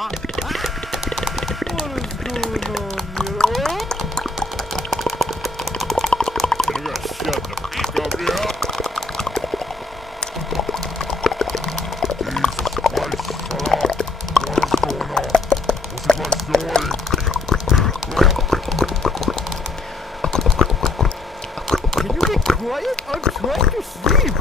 What is going on here? You gotta shut the fuck up, yeah? Jesus Christ, shut up. What is going on? What's you guys doing? Can you be quiet? I'm trying to sleep.